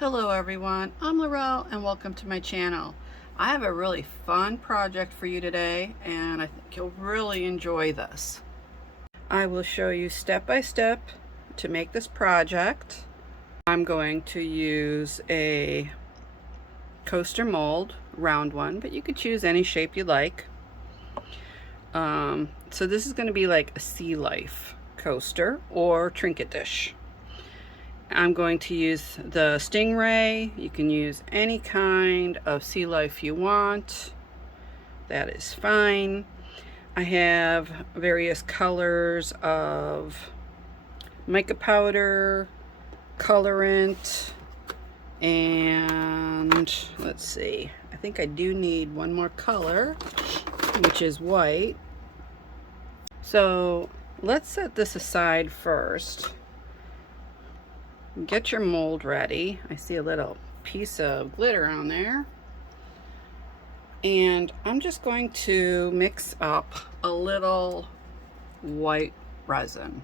Hello everyone, I'm Laurel and welcome to my channel. I have a really fun project for you today and I think you'll really enjoy this. I will show you step by step to make this project. I'm going to use a coaster mold, round one, but you could choose any shape you like. So this is going to be like a sea life coaster or trinket dish. I'm going to use the Stingray. You can use any kind of sea life you want. That is fine. I have various colors of mica powder, colorant, and let's see. I think I do need one more color, which is white. So let's set this aside first. Get your mold ready. I see a little piece of glitter on there. And I'm just going to mix up a little white resin.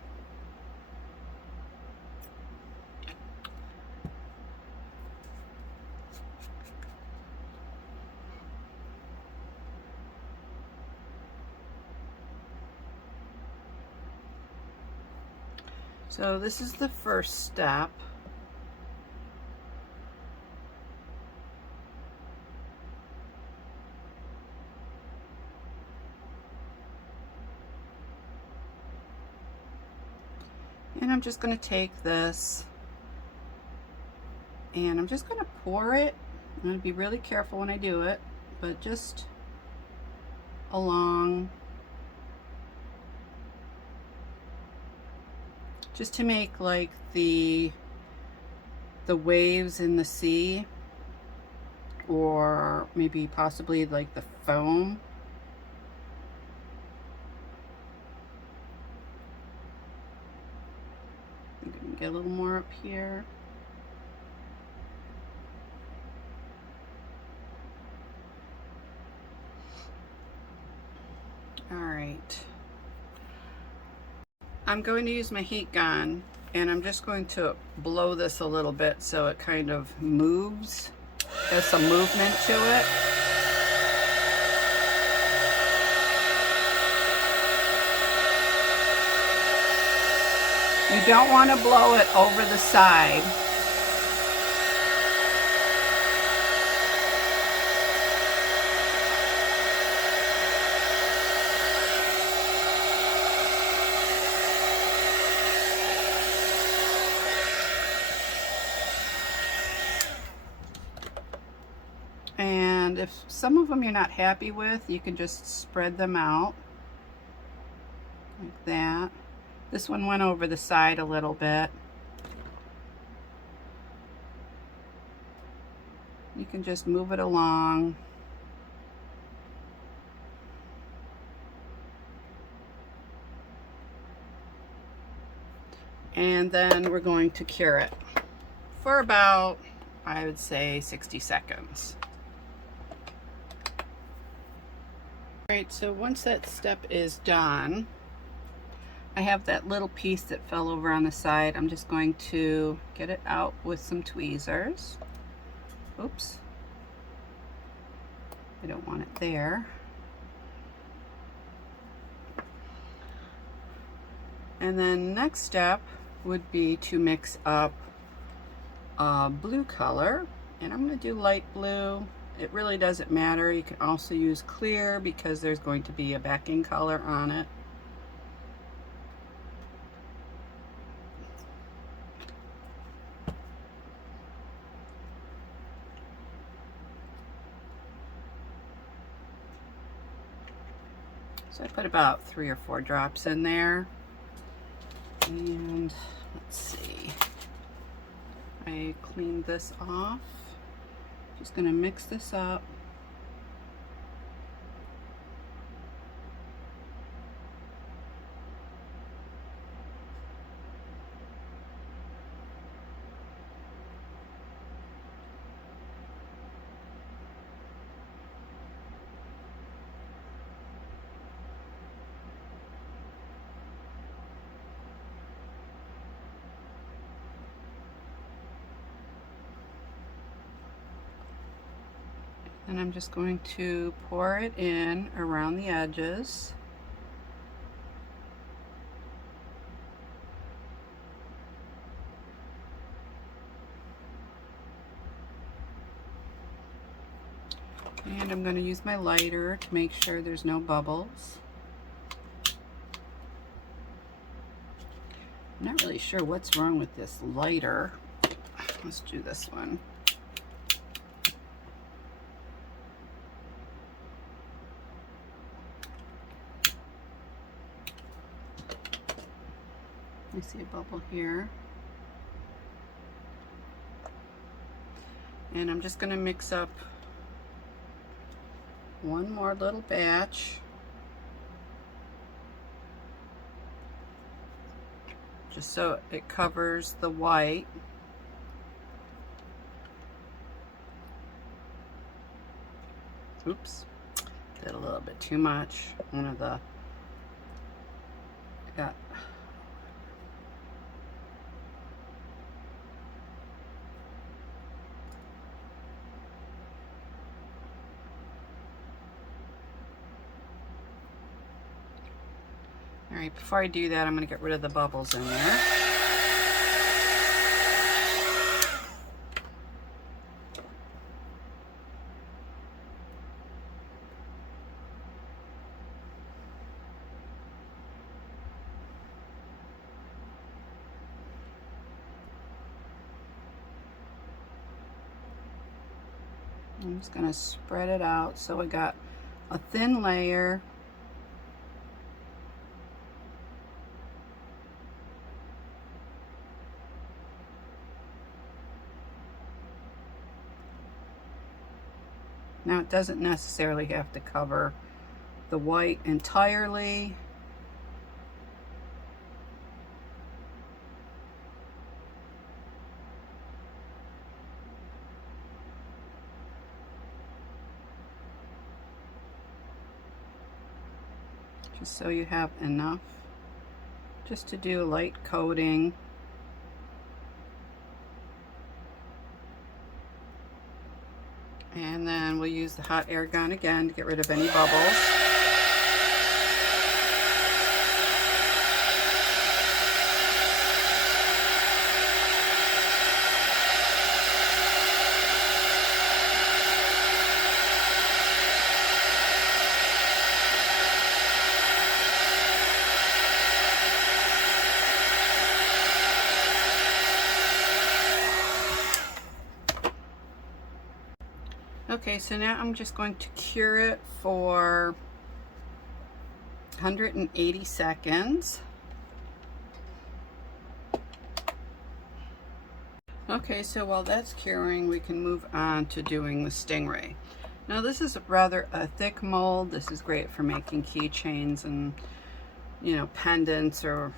So this is the first step. And I'm just going to take this and I'm just going to pour it. I'm going to be really careful when I do it, but just along, just to make like the waves in the sea, or maybe possibly like the foam. Get a little more up here. All right. I'm going to use my heat gun and I'm just going to blow this a little bit so it kind of moves. There's some movement to it. You don't want to blow it over the side. And if some of them you're not happy with, you can just spread them out like that. This one went over the side a little bit. You can just move it along. And then we're going to cure it for about, I would say, 60 seconds. All right, so once that step is done, I have that little piece that fell over on the side. I'm just going to get it out with some tweezers. Oops. I don't want it there. And then next step would be to mix up a blue color. And I'm going to do light blue. It really doesn't matter. You can also use clear because there's going to be a backing color on it. So I put about 3 or 4 drops in there. And let's see. I cleaned this off. Just going to mix this up. And I'm just going to pour it in around the edges. And I'm going to use my lighter to make sure there's no bubbles. I'm not really sure what's wrong with this lighter. Let's do this one. I see a bubble here. And I'm just going to mix up one more little batch. Just so it covers the white. Oops, did a little bit too much. One of the, got, all right, before I do that, I'm going to get rid of the bubbles in there. I'm just going to spread it out so we got a thin layer. Now it doesn't necessarily have to cover the white entirely. Just so you have enough just to do a light coating. And then we'll use the hot air gun again to get rid of any bubbles. Okay, so now I'm just going to cure it for 180 seconds. Okay, so while that's curing, we can move on to doing the stingray. Now this is rather a thick mold. This is great for making keychains and, you know, pendants or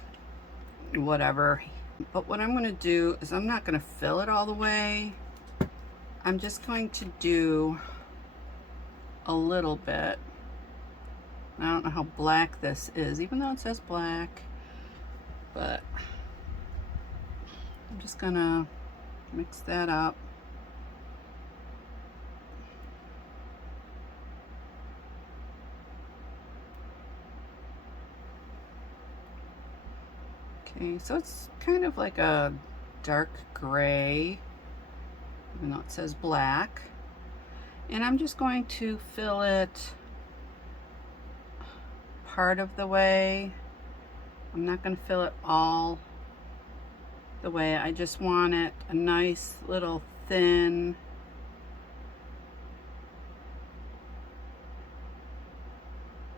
whatever. But what I'm going to do is I'm not going to fill it all the way. I'm just going to do a little bit. I don't know how black this is, even though it says black, but I'm just gonna mix that up. Okay, so it's kind of like a dark gray, even though it says black. And I'm just going to fill it part of the way. I'm not going to fill it all the way. I just want it a nice little thin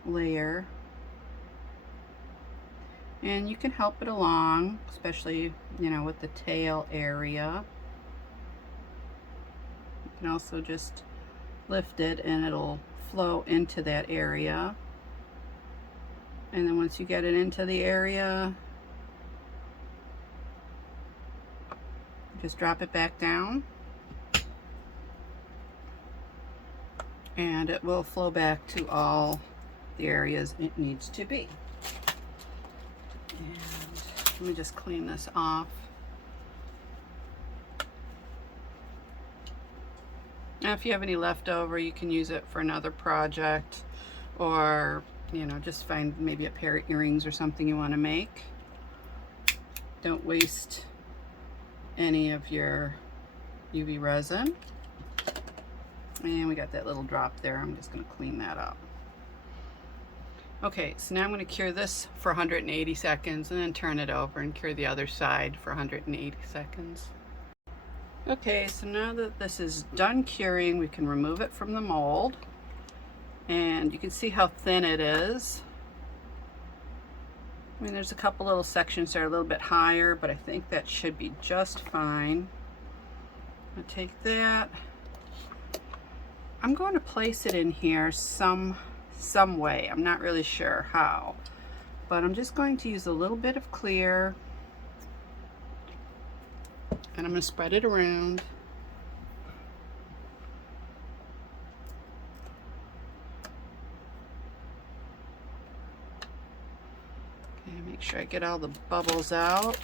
layer. And you can help it along, especially, you know, with the tail area. You can also just lift it and it'll flow into that area. And then once you get it into the area, just drop it back down and it will flow back to all the areas it needs to be. And let me just clean this off. Now, if you have any leftover, you can use it for another project, or, you know, just find maybe a pair of earrings or something you want to make. Don't waste any of your UV resin. And we got that little drop there. I'm just going to clean that up. Okay, so now I'm going to cure this for 180 seconds and then turn it over and cure the other side for 180 seconds. Okay, so now that this is done curing, we can remove it from the mold. And you can see how thin it is. I mean, there's a couple little sections that are a little bit higher, but I think that should be just fine. I'll take that. I'm going to place it in here some way. I'm not really sure how, but I'm just going to use a little bit of clear, and I'm going to spread it around. Okay, make sure I get all the bubbles out.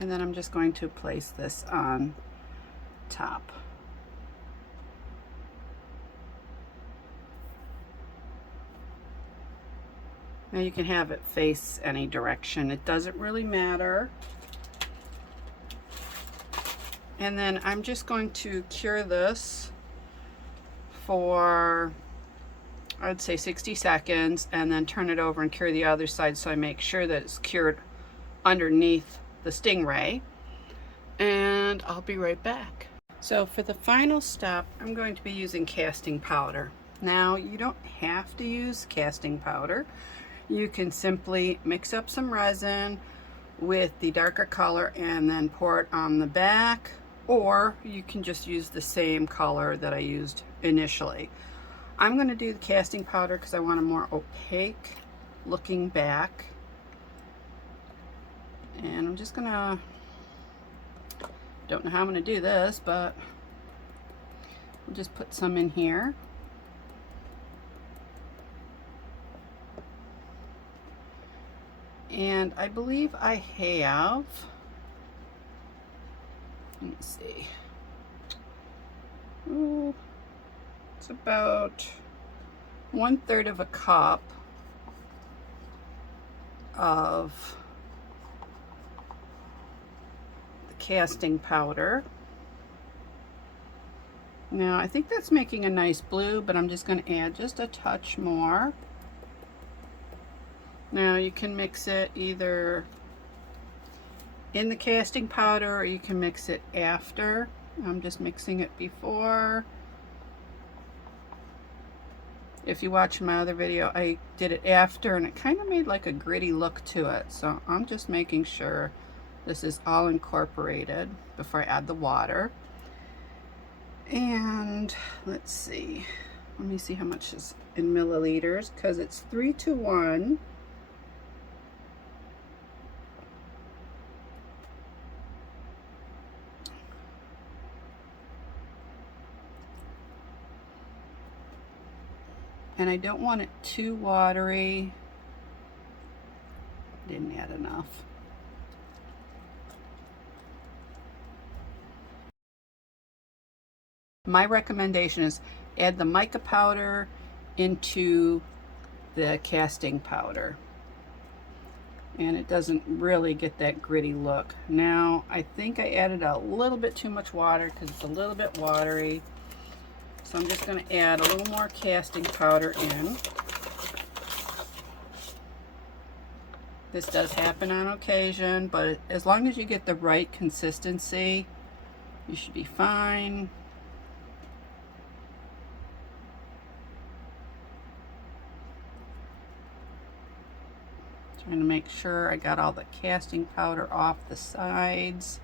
And then I'm just going to place this on top. Now you can have it face any direction. It doesn't really matter. And then I'm just going to cure this for, I'd say 60 seconds, and then turn it over and cure the other side so I make sure that it's cured underneath the stingray. And I'll be right back. So for the final step, I'm going to be using casting powder. Now, you don't have to use casting powder. You can simply mix up some resin with the darker color and then pour it on the back, or you can just use the same color that I used initially. I'm going to do the casting powder because I want a more opaque looking back. And I'm just gonna, don't know how I'm gonna do this, but we'll just put some in here. And I believe I have, let me see, ooh, it's about 1/3 of a cup of casting powder. Now I think that's making a nice blue, but I'm just going to add just a touch more. Now you can mix it either in the casting powder or you can mix it after. I'm just mixing it before. If you watch my other video, I did it after and it kind of made like a gritty look to it. So I'm just making sure this is all incorporated before I add the water. And let's see, let me see how much is in milliliters, because it's 3:1. And I don't want it too watery. Didn't add enough. My recommendation is add the mica powder into the casting powder, and it doesn't really get that gritty look. Now I think I added a little bit too much water because it's a little bit watery, so I'm just going to add a little more casting powder in. This does happen on occasion, but as long as you get the right consistency, you should be fine. Trying to make sure I got all the casting powder off the sides.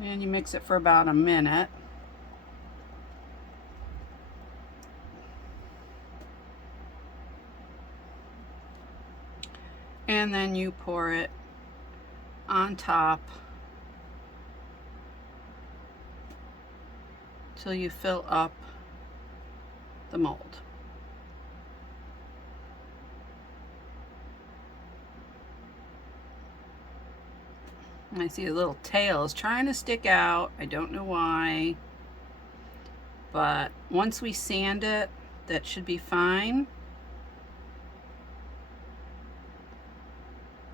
And you mix it for about a minute. And then you pour it on top till you fill up the mold. And I see a little tail is trying to stick out. I don't know why. But once we sand it, that should be fine.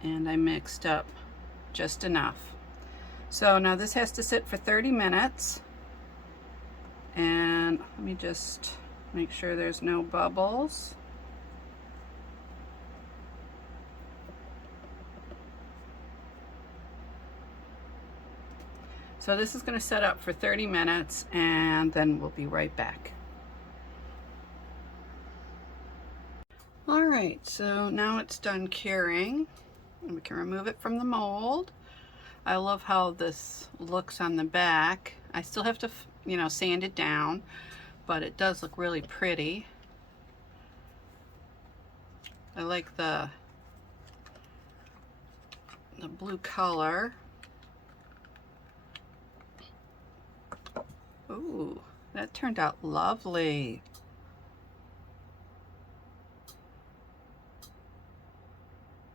And I mixed up just enough. So now this has to sit for 30 minutes. And let me just make sure there's no bubbles. So this is going to set up for 30 minutes and then we'll be right back. All right, so now it's done curing. We can remove it from the mold. I love how this looks on the back. I still have to, you know, sand it down, but it does look really pretty. I like the blue color. Ooh, that turned out lovely.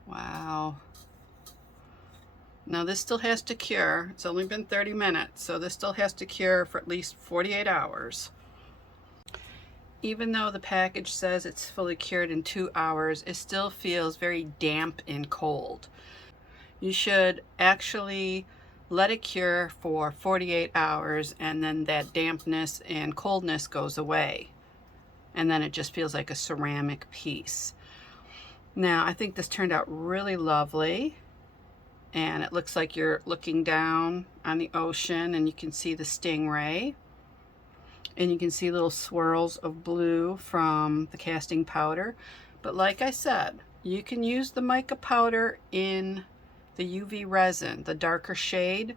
Wow. Now this still has to cure. It's only been 30 minutes, so this still has to cure for at least 48 hours. Even though the package says it's fully cured in 2 hours, it still feels very damp and cold. You should actually let it cure for 48 hours and then that dampness and coldness goes away. And then it just feels like a ceramic piece. Now, I think this turned out really lovely. And it looks like you're looking down on the ocean and you can see the stingray. And you can see little swirls of blue from the casting powder. But like I said, you can use the mica powder in the UV resin, the darker shade,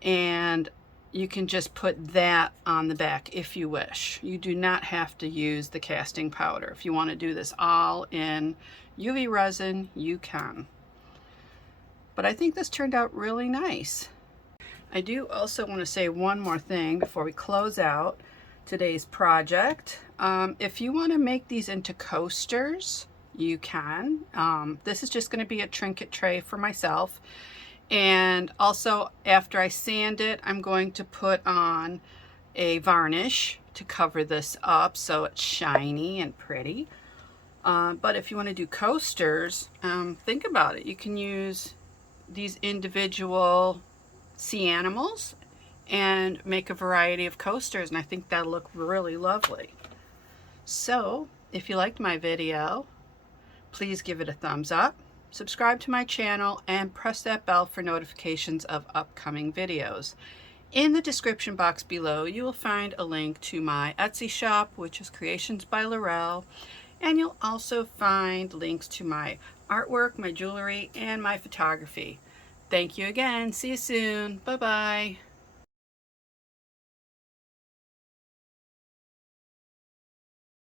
and you can just put that on the back if you wish. You do not have to use the casting powder. If you want to do this all in UV resin, you can. But I think this turned out really nice. I do also want to say one more thing before we close out today's project. If you want to make these into coasters, you can. This is just going to be a trinket tray for myself. And also after I sand it, I'm going to put on a varnish to cover this up so it's shiny and pretty. But if you want to do coasters, think about it. You can use these individual sea animals and make a variety of coasters, and I think that'll look really lovely. So if you liked my video, please give it a thumbs up, subscribe to my channel, and press that bell for notifications of upcoming videos. In the description box below, you will find a link to my Etsy shop, which is Creations by Laurel, and you'll also find links to my artwork, my jewelry, and my photography. Thank you again. See you soon. Bye-bye.